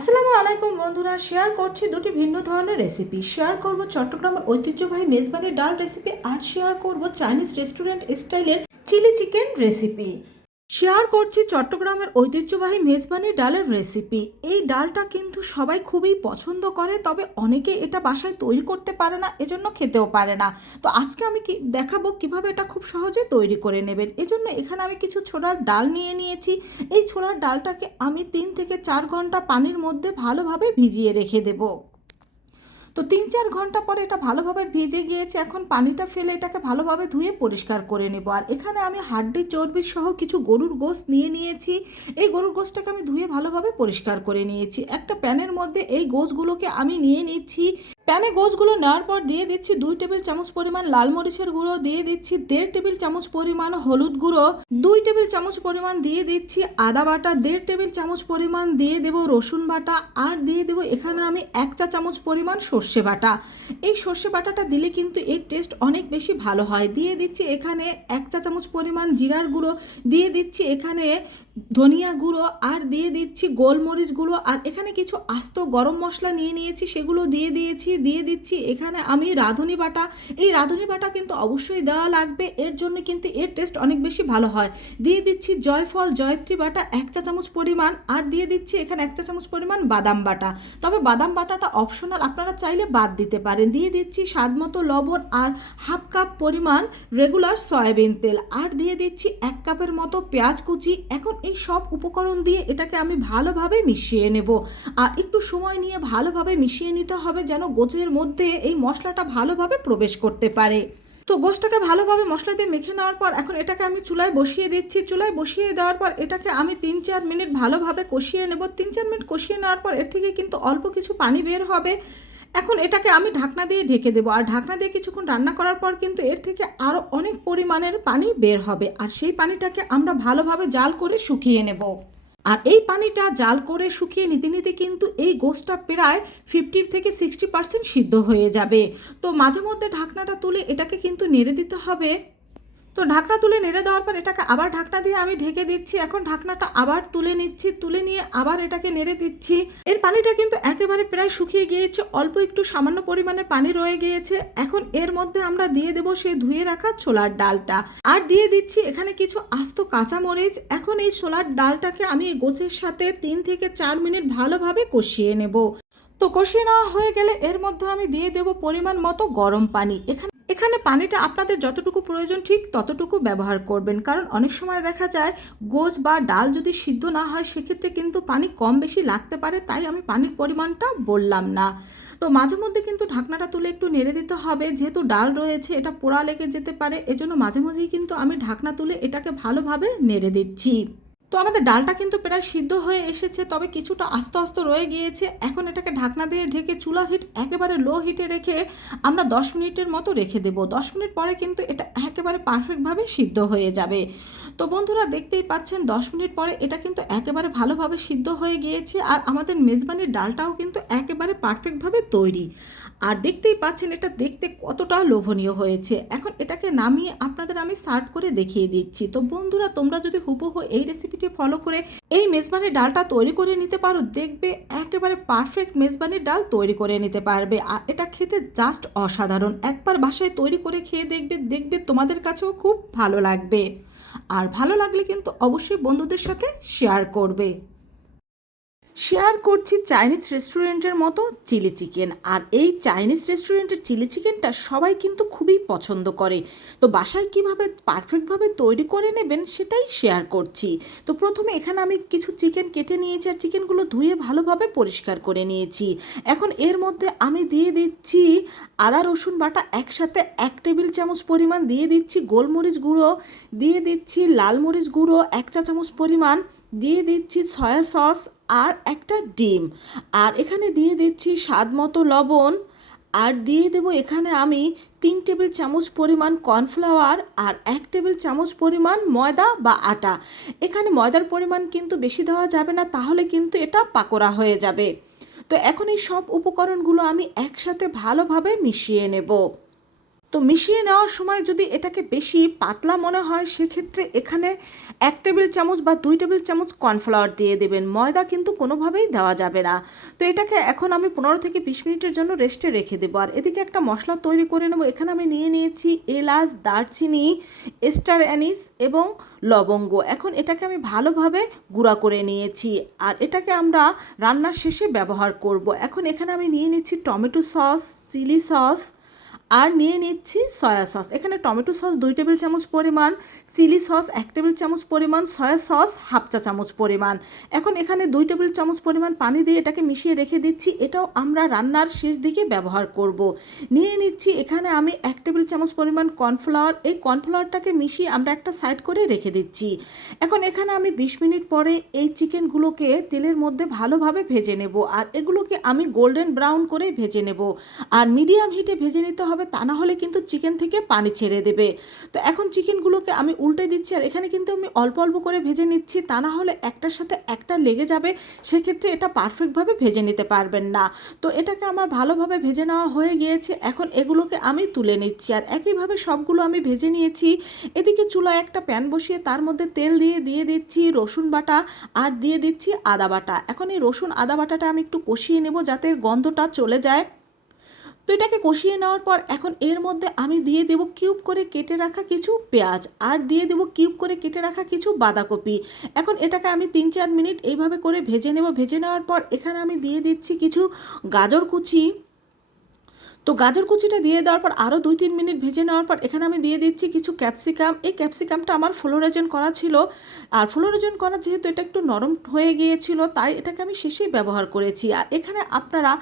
আসসালামু আলাইকুম বন্ধুরা, শেয়ার করছি দুটি ভিন্ন ধরনের রেসিপি। শেয়ার করব চট্টগ্রামের ঐতিহ্যবাহী মেজবানি ডাল রেসিপি, আর শেয়ার করব চাইনিজ রেস্টুরেন্ট স্টাইলের চিলি চিকেন রেসিপি। শেয়ার করছি চট্টগ্রামের ঐতিহ্যবাহী মেজবানি ডালের রেসিপি। এই ডালটা কিন্তু সবাই খুবই পছন্দ করে, তবে অনেকে এটা বাসায় তৈরি করতে পারে না, এজন্য খেতেও পারে না। তো আজকে আমি দেখাবো কিভাবে এটা খুব সহজে তৈরি করে নেবেন। এজন্য এখানে আমি কিছু ছোলার ডাল নিয়ে নিয়েছি। এই ছোলার ডালটাকে আমি 3 থেকে 4 ঘন্টা পানির মধ্যে ভালোভাবে ভিজিয়ে রেখে দেবো। তো 3-4 ঘন্টা পরে এটা ভালোভাবে ভিজে গিয়েছে। এখন পানিটা ফেলে এটাকে ভালোভাবে ধুয়ে পরিষ্কার করে নেব। আর এখানে আমি হাড্ডি চর্বি সহ কিছু গরুর গোশত নিয়ে নিয়েছি। এই গরুর গোশতটাকে আমি ধুয়ে ভালোভাবে পরিষ্কার করে নিয়েছি। একটা প্যানের মধ্যে এই গোশগুলোকে আমি নিয়ে নিচ্ছি। প্যানে গোশগুলো নেওয়ার পর দিয়ে দিচ্ছি 2 টেবিল চামচ পরিমাণ লাল মরিচের গুঁড়ো, দিয়ে দিচ্ছি 1.5 টেবিল চামচ পরিমাণ হলুদ গুঁড়ো, 2 টেবিল চামচ পরিমাণ দিয়ে দিচ্ছি আদা বাটা, 1.5 টেবিল চামচ পরিমাণ দিয়ে দেব রসুন বাটা, আর দিয়ে দেব এখানে আমি 1 চা চামচ পরিমাণ সর্ষে বাটা। এই সর্ষে বাটাটা দিলে কিন্তু এর টেস্ট অনেক বেশি ভালো হয়। দিয়ে দিচ্ছি এখানে 1 চা চামচ পরিমাণ জিরার গুঁড়ো, দিয়ে দিচ্ছি এখানে ধনিয়া গুঁড়ো, আর দিয়ে দিচ্ছি গোলমরিচ গুঁড়ো, আর এখানে কিছু আস্ত গরম মশলা নিয়ে নিয়েছি, সেগুলো দিয়ে দিচ্ছি এখানে আমি রাঁধুনি বাটা। এই রাঁধুনি বাটা কিন্তু অবশ্যই দেওয়া লাগবে, এর জন্য কিন্তু এর টেস্ট অনেক বেশি ভালো হয়। দিয়ে দিচ্ছি জয়ফল জয়ত্রী বাটা 1 চা চামচ পরিমাণ, আর দিয়ে দিচ্ছি এখানে 1 চা চামচ পরিমাণ বাদাম বাটা। তবে বাদাম বাটাটা অপশনাল, আপনারা চাইলে বাদ দিতে পারেন। দিয়ে দিচ্ছি স্বাদ মতো লবণ, আর হাফ কাপ পরিমাণ রেগুলার সয়াবিন তেল, আর দিয়ে দিচ্ছি 1 কাপের মতো পেঁয়াজ কুচি। এখন এই সব উপকরণ দিয়ে এটাকে আমি ভালোভাবে মিশিয়ে নেব। আর একটু সময় নিয়ে ভালোভাবে মিশিয়ে নিতে হবে, যেন গোছের মধ্যে এই মশলাটা ভালোভাবে প্রবেশ করতে পারে। তো গোশটাকে ভালোভাবে মশলা দিয়ে মেখে নেওয়ার পর এখন এটাকে আমি চুলায় বসিয়ে দিচ্ছি। চুলায় বসিয়ে দেওয়ার পর এটাকে আমি 3-4 মিনিট ভালোভাবে কষিয়ে নেব। 3-4 মিনিট কষিয়ে নেওয়ার পর এর থেকে কিন্তু অল্প কিছু পানি বের হবে। এখন এটাকে আমি ঢাকনা দিয়ে ঢেকে দেবো। আর ঢাকনা দিয়ে কিছুক্ষণ রান্না করার পর কিন্তু এর থেকে আরও অনেক পরিমাণের পানি বের হবে, আর সেই পানিটাকে আমরা ভালোভাবে জাল করে শুকিয়ে নেব। আর এই পানিটা জাল করে শুকিয়ে নিতে নিতে কিন্তু এই গোশটা প্রায় 50 থেকে 60% সিদ্ধ হয়ে যাবে। তো মাঝে মধ্যে ঢাকনাটা তুলে এটাকে কিন্তু নেড়ে দিতে হবে। তো ঢাকনা তুলে নেড়ে দেওয়ার পর এটাকে আবার ঢাকনা দিয়ে আমি ঢেকে দিচ্ছি। এখন ঢাকনাটা আবার তুলে নিচ্ছি, তুলে নিয়ে আবার এটাকে নেড়ে দিচ্ছি। এর পানিটা কিন্তু একেবারে প্রায় শুকিয়ে গিয়েছে, অল্প একটু সামান্য পরিমাণে পানি রয়ে গিয়েছে। এখন এর মধ্যে আমরা দিয়ে দেবো সেই ধুয়ে রাখা ছোলার ডালটা, আর দিয়ে দিচ্ছি এখানে কিছু আস্ত কাঁচামরিচ। এখন এই ছোলার ডালটাকে আমি এই গোছের সাথে 3 থেকে 4 মিনিট ভালোভাবে কষিয়ে নেব। তো কষিয়ে নেওয়া হয়ে গেলে এর মধ্যে আমি দিয়ে দেবো পরিমাণ মতো গরম পানি। এখানে পানিটা আপনাদের যতটুকু প্রয়োজন ঠিক ততটুকু ব্যবহার করবেন, কারণ অনেক সময় দেখা যায় গোশ বা ডাল যদি সিদ্ধ না হয় সেক্ষেত্রে কিন্তু পানি কম বেশি লাগতে পারে, তাই আমি পানির পরিমাণটা বললাম না। তো মাঝে মধ্যে কিন্তু ঢাকনাটা তুলে একটু নেড়ে দিতে হবে, যেহেতু ডাল রয়েছে এটা পোড়া লেগে যেতে পারে, এজন্য মাঝে মাঝেই কিন্তু আমি ঢাকনা তুলে এটাকে ভালোভাবে নেড়ে দিচ্ছি। তো আমাদের ডালটা কিন্তু প্রায় সিদ্ধ হয়ে এসেছে, তবে কিছুটা আস্তে আস্তে রয়ে গিয়েছে। এখন এটাকে ঢাকনা দিয়ে ঢেকে চুলার হিট একেবারে লো হিটে রেখে আমরা 10 মিনিটের মতো রেখে দেবো। 10 মিনিট পরে কিন্তু এটা একেবারে পারফেক্টভাবে সিদ্ধ হয়ে যাবে। তো বন্ধুরা দেখতেই পাচ্ছেন 10 মিনিট পরে এটা কিন্তু একেবারে ভালোভাবে সিদ্ধ হয়ে গিয়েছে, আর আমাদের মেজবানির ডালটাও কিন্তু একেবারে পারফেক্টভাবে তৈরি। আর দেখতেই পাচ্ছেন এটা দেখতে কতটা লোভনীয় হয়েছে। এখন এটাকে নামিয়ে আপনাদের আমি সার্ভ করে দেখিয়ে দিচ্ছি। তো বন্ধুরা তোমরা যদি হুবহু এই রেসিপিটি ফলো করে এই মেজবানির ডালটা তৈরি করে নিতে পারো, দেখবে একেবারে পারফেক্ট মেজবানির ডাল তৈরি করে নিতে পারবে। আর এটা খেতে জাস্ট অসাধারণ। একবার বাসায় তৈরি করে খেয়ে দেখবে তোমাদের কাছেও খুব ভালো লাগবে। আর ভালো লাগলে কিন্তু অবশ্যই বন্ধুদের সাথে শেয়ার করবে। শেয়ার করছি চাইনিজ রেস্টুরেন্টের মতো চিলি চিকেন। আর এই চাইনিজ রেস্টুরেন্টের চিলি চিকেনটা সবাই কিন্তু খুবই পছন্দ করে। তো বাসায় কিভাবে পারফেক্টভাবে তৈরি করে নেবেন সেটাই শেয়ার করছি। তো প্রথমে এখানে আমি কিছু চিকেন কেটে নিয়েছি, আর চিকেনগুলো ধুয়ে ভালোভাবে পরিষ্কার করে নিয়েছি। এখন এর মধ্যে আমি দিয়ে দিচ্ছি আদা রসুন বাটা একসাথে 1 টেবিল চামচ পরিমাণ, দিয়ে দিচ্ছি গোলমরিচ গুঁড়ো, দিয়ে দিচ্ছি লাল মরিচ গুঁড়ো 1 চা চামচ পরিমাণ, দিয়ে দিচ্ছি সয়া সস, আর একটা ডিম, আর এখানে দিয়ে দিচ্ছি স্বাদ মতো লবণ, আর দিয়ে দেব এখানে আমি 3 টেবিল চামচ পরিমাণ কর্নফ্লাওয়ার, আর 1 টেবিল চামচ পরিমাণ ময়দা বা আটা। এখানে ময়দার পরিমাণ কিন্তু বেশি দেওয়া যাবে না, তাহলে কিন্তু এটা পাকোড়া হয়ে যাবে। তো এখন এই সব উপকরণগুলো আমি একসাথে ভালোভাবে মিশিয়ে নেব। তো মিশিয়ে নেওয়ার সময় যদি এটাকে বেশি পাতলা মনে হয় সেক্ষেত্রে এখানে 1 টেবিল চামচ বা 2 টেবিল চামচ কর্নফ্লাওয়ার দিয়ে দেবেন। ময়দা কিন্তু কোনোভাবেই দেওয়া যাবে না। তো এটাকে এখন আমি 15 থেকে 20 মিনিটের জন্য রেস্টে রেখে দেবো। আর এদিকে একটা মশলা তৈরি করে নেবো। এখানে আমি নিয়ে নিয়েছি এলাচ, দারচিনি, স্টার অ্যানিস এবং লবঙ্গ। এখন এটাকে আমি ভালোভাবে গুঁড়া করে নিয়েছি আর এটাকে আমরা রান্নার শেষে ব্যবহার করব। এখন এখানে আমি নিয়ে নিচ্ছি টমেটো সস, চিলি সস আর নিয়ে নিচ্ছি সয়া সস। এখানে টমেটো সস 2 টেবিল চামচ পরিমাণ, চিলি সস 1 টেবিল চামচ পরিমাণ, সয়া সস 1/2 চা চামচ পরিমাণ। এখন এখানে 2 টেবিল চামচ পরিমাণ পানি দিয়ে এটাকে মিশিয়ে রেখে দিচ্ছি। এটাও আমরা রান্নার শেষ দিকে ব্যবহার করব। নিয়ে নিচ্ছি এখানে আমি 1 টেবিল চামচ পরিমাণ কর্নফ্লাওয়ার। এই কর্নফ্লাওয়ারটাকে মিশিয়ে আমরা একটা সাইড করে রেখে দিচ্ছি। এখন এখানে আমি 20 মিনিট পরে এই চিকেনগুলোকে তেলের মধ্যে ভালোভাবে ভেজে নেব আর এগুলোকে আমি গোল্ডেন ব্রাউন করে ভেজে নেব। আর মিডিয়াম হিটে ভেজে নিতে হবে, তা না হলে কিন্তু চিকেন থেকে পানি ছেড়ে দেবে। তো এখন চিকেনগুলোকে আমি উল্টে দিচ্ছি আর এখানে কিন্তু আমি অল্প অল্প করে ভেজে নিচ্ছি, তা না হলে একটার সাথে একটা লেগে যাবে, সেক্ষেত্রে এটা পারফেক্টভাবে ভেজে নিতে পারবেন না। তো এটাকে আমার ভালোভাবে ভেজে নেওয়া হয়ে গিয়েছে। এখন এগুলোকে আমি তুলে নিচ্ছি আর একইভাবে সবগুলো আমি ভেজে নিয়েছি। এদিকে চুলায় একটা প্যান বসিয়ে তার মধ্যে তেল দিয়ে দিচ্ছি রসুন বাটা আর দিয়ে দিচ্ছি আদা বাটা। এখন এই রসুন আদা বাটাটা আমি একটু কষিয়ে নেব যাতে গন্ধটা চলে যায়। তো এটাকে কষিয়ে নেওয়ার পর এখন এর মধ্যে আমি দিয়ে দেব কিউব করে কেটে রাখা কিছু পেঁয়াজ আর দিয়ে দেব কিউব করে কেটে রাখা কিছু বাঁধাকপি। এখন এটাকে আমি 3-4 মিনিট এইভাবে করে ভেজে নেব। ভেজে নেওয়ার পর এখানে আমি দিয়ে দিচ্ছি কিছু গাজর কুচি। তো গাজর কুচিটা দিয়ে দেওয়ার পর আরও 2-3 মিনিট ভেজে নেওয়ার পর এখানে আমি দিয়ে দিচ্ছি কিছু ক্যাপসিকাম। এই ক্যাপসিকামটা আমার ফ্লোরেজন করা ছিল আর ফ্লোরেজন করা যেহেতু এটা একটু নরম হয়ে গিয়েছিল তাই এটাকে আমি শেষেই ব্যবহার করেছি। আর এখানে আপনারা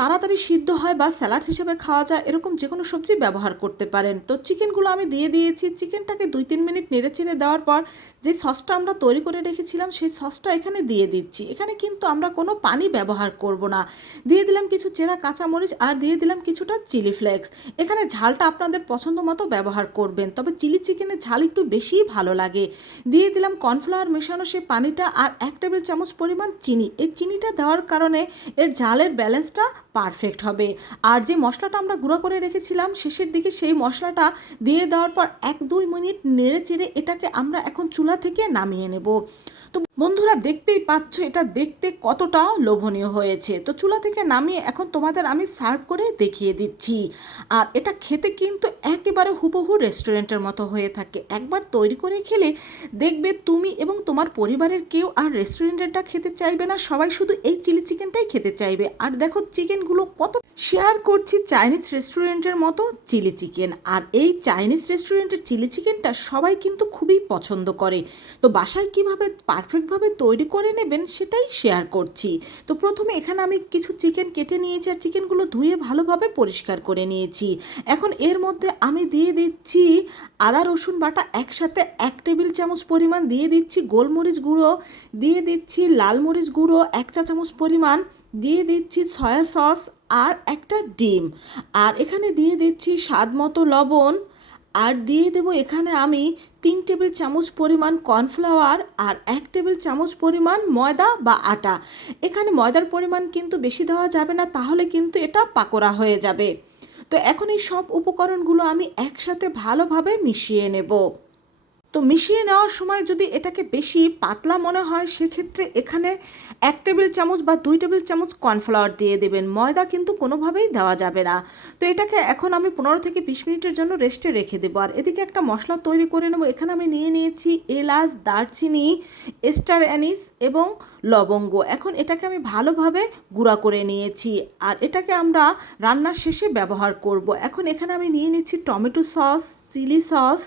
তাড়াতাড়ি সিদ্ধ হয় বা স্যালাড হিসেবে খাওয়া যায় এরকম যে কোনো সবজি ব্যবহার করতে পারেন। তো চিকেনগুলো আমি দিয়ে দিয়েছি। চিকেনটাকে 2-3 মিনিট নেড়েচেড়ে দেওয়ার পর যে সসটা আমরা তৈরি করে রেখেছিলাম সেই সসটা এখানে দিয়ে দিচ্ছি। এখানে কিন্তু আমরা কোনো পানি ব্যবহার করব না। দিয়ে দিলাম কিছু চেরা কাঁচামরিচ আর দিয়ে দিলাম কিছুটা চিলি ফ্লেক্স। এখানে ঝালটা আপনাদের পছন্দ মতো ব্যবহার করবেন, তবে চিলি চিকেনের ঝাল একটু বেশিই ভালো লাগে। দিয়ে দিলাম কর্নফ্লাওয়ার মেশানো সেই পানিটা আর 1 টেবিল চামচ পরিমাণ চিনি। এই চিনিটা দেওয়ার কারণে এর ঝালের ব্যালেন্সটা পারফেক্ট হবে। আর যে মশলাটা আমরা গুঁড়ো করে রেখেছিলাম শেষের দিকে সেই মশলাটা দিয়ে দেওয়ার পর 1-2 মিনিট নেড়ে চেড়ে এটাকে আমরা এখন চুলা থেকে নামিয়ে নেব। তো বন্ধুরা দেখতেই পাচ্ছ এটা দেখতে কতটা লোভনীয় হয়েছে। তো চুলা থেকে নামিয়ে এখন তোমাদের আমি সার্ভ করে দেখিয়ে দিচ্ছি। আর এটা খেতে কিন্তু একেবারে হুবহু রেস্টুরেন্টের মতো হয়ে থাকে। একবার তৈরি করে খেলে দেখবে তুমি এবং তোমার পরিবারের কেউ আর রেস্টুরেন্টেরটা খেতে চাইবে না, সবাই শুধু এই চিলি চিকেনটাই খেতে চাইবে। আর দেখো চিকেনগুলো কত শেয়ার করছি চাইনিজ রেস্টুরেন্টের মতো চিলি চিকেন। আর এই চাইনিজ রেস্টুরেন্টের চিলি চিকেনটা সবাই কিন্তু খুবই পছন্দ করে। তো বাসায় কীভাবে পারফেক্টভাবে তৈরি করে নেবেন সেটাই শেয়ার করছি। তো প্রথমে এখানে আমি কিছু চিকেন কেটে নিয়েছি আর চিকেনগুলো ধুয়ে ভালোভাবে পরিষ্কার করে নিয়েছি। এখন এর মধ্যে আমি দিয়ে দিচ্ছি আদা রসুন বাটা একসাথে 1 টেবিল চামচ পরিমাণ, দিয়ে দিচ্ছি গোলমরিচ গুঁড়ো, দিয়ে দিচ্ছি লাল মরিচ গুঁড়ো 1 চা চামচ পরিমাণ, দিয়ে দিচ্ছি সয়া সস আর একটা ডিম। আর এখানে দিয়ে দিচ্ছি স্বাদ মতো লবণ আর দিয়ে দেব এখানে আমি 3 টেবিল চামচ পরিমাণ কর্নফ্লাওয়ার আর 1 টেবিল চামচ পরিমাণ ময়দা বা আটা। এখানে ময়দার পরিমাণ কিন্তু বেশি দেওয়া যাবে না, তাহলে কিন্তু এটা পাকোড়া হয়ে যাবে। তো এখন এই সব উপকরণগুলো আমি একসাথে ভালোভাবে মিশিয়ে নেব। তো মিশিয়ে নেওয়ার সময় যদি এটাকে বেশি পাতলা মনে হয় সেক্ষেত্রে এখানে 1 টেবিল চামচ বা 2 টেবিল চামচ কর্নফ্লাওয়ার দিয়ে দেবেন। ময়দা কিন্তু কোনোভাবেই দেওয়া যাবে না। তো এটাকে এখন আমি 15 থেকে 20 মিনিটের জন্য রেস্টে রেখে দেবো। আর এদিকে একটা মশলা তৈরি করে নেবো। এখানে আমি নিয়ে নিয়েছি এলাচ, দারচিনি, স্টার অ্যানিস এবং লবঙ্গ। এখন এটাকে আমি ভালোভাবে গুঁড়া করে নিয়েছি আর এটাকে আমরা রান্নার শেষে ব্যবহার করব। এখন এখানে আমি নিয়ে নিচ্ছি টমেটো সস, চিলি সস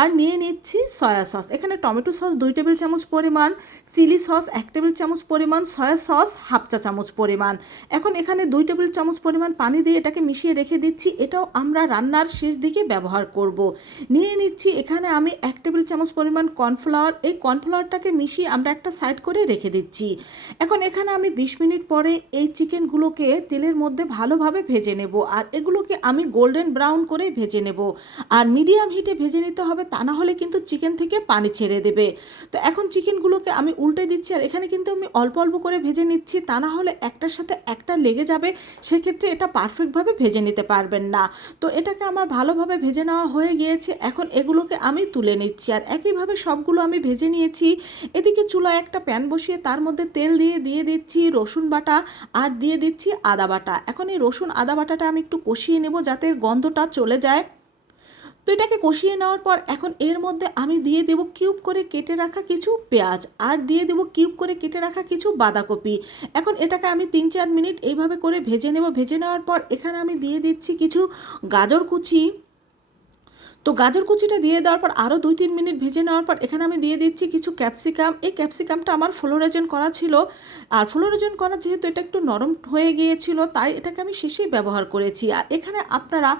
আর নিয়ে নিচ্ছি সয়া সস। এখানে টমেটো সস 2 টেবিল চামচ পরিমাণ, চিলি সস 1 টেবিল চামচ পরিমাণ, সয়া সস 1/2 চা চামচ পরিমাণ। এখন এখানে 2 টেবিল চামচ পরিমাণ পানি দিয়ে এটাকে মিশিয়ে রেখে দিচ্ছি। এটাও আমরা রান্নার শেষ দিকে ব্যবহার করব। নিয়ে নিচ্ছি এখানে আমি 1 টেবিল চামচ পরিমাণ কর্নফ্লাওয়ার। এই কর্নফ্লাওয়ারটাকে মিশিয়ে আমরা একটা সাইড করে রেখে দিচ্ছি। এখন এখানে আমি 20 মিনিট পরে এই চিকেনগুলোকে তেলের মধ্যে ভালোভাবে ভেজে নেব আর এগুলোকে আমি গোল্ডেন ব্রাউন করে ভেজে নেব। আর মিডিয়াম হিটে ভেজে নিতে হবে, হবে, তা না হলে কিন্তু চিকেন থেকে পানি ছেড়ে দেবে। তো এখন চিকেনগুলোকে আমি উল্টে দিচ্ছি, আর এখানে কিন্তু আমি অল্প অল্প করে ভেজে নিচ্ছি, তা না হলে একটার সাথে একটা লেগে যাবে, সেক্ষেত্রে এটা পারফেক্টভাবে ভেজে নিতে পারবেন না। তো এটাকে আমার ভালোভাবে ভেজে নেওয়া হয়ে গিয়েছে, এখন এগুলোকে আমি তুলে নিচ্ছি, আর একইভাবে সবগুলো আমি ভেজে নিয়েছি। এদিকে চুলায় একটা প্যান বসিয়ে তার মধ্যে তেল দিয়ে দিচ্ছি রসুন বাটা আর দিয়ে দিচ্ছি আদা বাটা। এখন এই রসুন আদা বাটাটা আমি একটু কষিয়ে নেব যাতে গন্ধটা চলে যায়। তো এটাকে কষিয়ে নেওয়ার পর এখন এর মধ্যে আমি দিয়ে দেব কিউব করে কেটে রাখা কিছু পেঁয়াজ, আর দিয়ে দেব কিউব করে কেটে রাখা কিছু বাঁধাকপি। এখন এটাকে আমি 3-4 মিনিট এইভাবে করে ভেজে নেব। ভেজে নেওয়ার পর এখানে আমি দিয়ে দিচ্ছি কিছু গাজর কুচি। তো গাজর কুচিটা দিয়ে দেওয়ার পর আরও 2-3 মিনিট ভেজে নেওয়ার পর এখানে আমি দিয়ে দিচ্ছি কিছু ক্যাপসিকাম। এই ক্যাপসিকামটা আমার ফ্লোরেজন করা ছিল, আর ফ্লোরেজন করা যেহেতু এটা একটু নরম হয়ে গিয়েছিল, তাই এটাকে আমি শেষেই ব্যবহার করেছি। আর এখানে আপনারা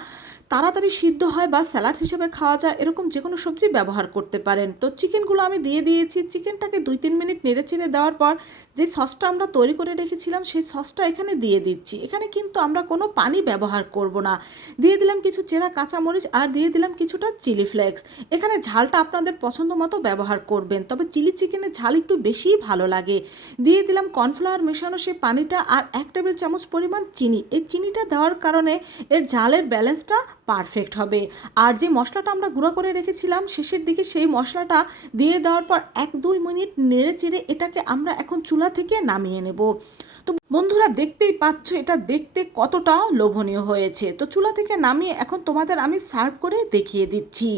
তাড়াতাড়ি সিদ্ধ হয় বা স্যালাড হিসেবে খাওয়া যায় এরকম যে কোনো সবজি ব্যবহার করতে পারেন। তো চিকেনগুলো আমি দিয়ে দিয়েছি। চিকেনটাকে 2-3 মিনিট নেড়েচেড়ে দেওয়ার পর যে সসটা আমরা তৈরি করে রেখেছিলাম সেই সসটা এখানে দিয়ে দিচ্ছি। এখানে কিন্তু আমরা কোনো পানি ব্যবহার করব না। দিয়ে দিলাম কিছু চেরা কাঁচামরিচ, আর দিয়ে দিলাম কিছুটা চিলি ফ্লেক্স। এখানে ঝালটা আপনাদের পছন্দ মতো ব্যবহার করবেন, তবে চিলি চিকেনের ঝাল একটু বেশিই ভালো লাগে। দিয়ে দিলাম কর্নফ্লাওয়ার মেশানো সেই পানিটা, আর 1 টেবিল চামচ পরিমাণ চিনি। এই চিনিটা দেওয়ার কারণে এর ঝালের ব্যালেন্সটা পারফেক্ট হবে। আর যে মশলাটা আমরা গুঁড়ো করে রেখেছিলাম শেষের দিকে, সেই মশলাটা দিয়ে দেওয়ার পর 1-2 মিনিট নেড়ে চেড়ে এটাকে আমরা এখন চুলা থেকে নামিয়ে নেব। তো বন্ধুরা দেখতেই পাচ্ছ এটা দেখতে কতটা লোভনীয় হয়েছে। তো চুলা থেকে নামিয়ে এখন তোমাদের আমি সার্ভ করে দেখিয়ে দিচ্ছি।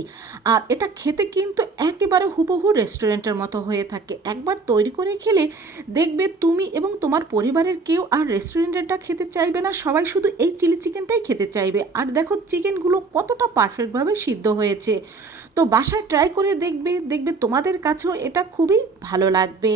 আর এটা খেতে কিন্তু একেবারে হুবহু রেস্টুরেন্টের মতো হয়ে থাকে। একবার তৈরি করে খেলে দেখবে তুমি এবং তোমার পরিবারের কেউ আর রেস্টুরেন্টেরটা খেতে চাইবে না, সবাই শুধু এই চিলি চিকেনটাই খেতে চাইবে। আর দেখো চিকেনগুলো কতটা পারফেক্টভাবে সিদ্ধ হয়েছে। তো বাসায় ট্রাই করে দেখবে, দেখবে তোমাদের কাছেও এটা খুবই ভালো লাগবে।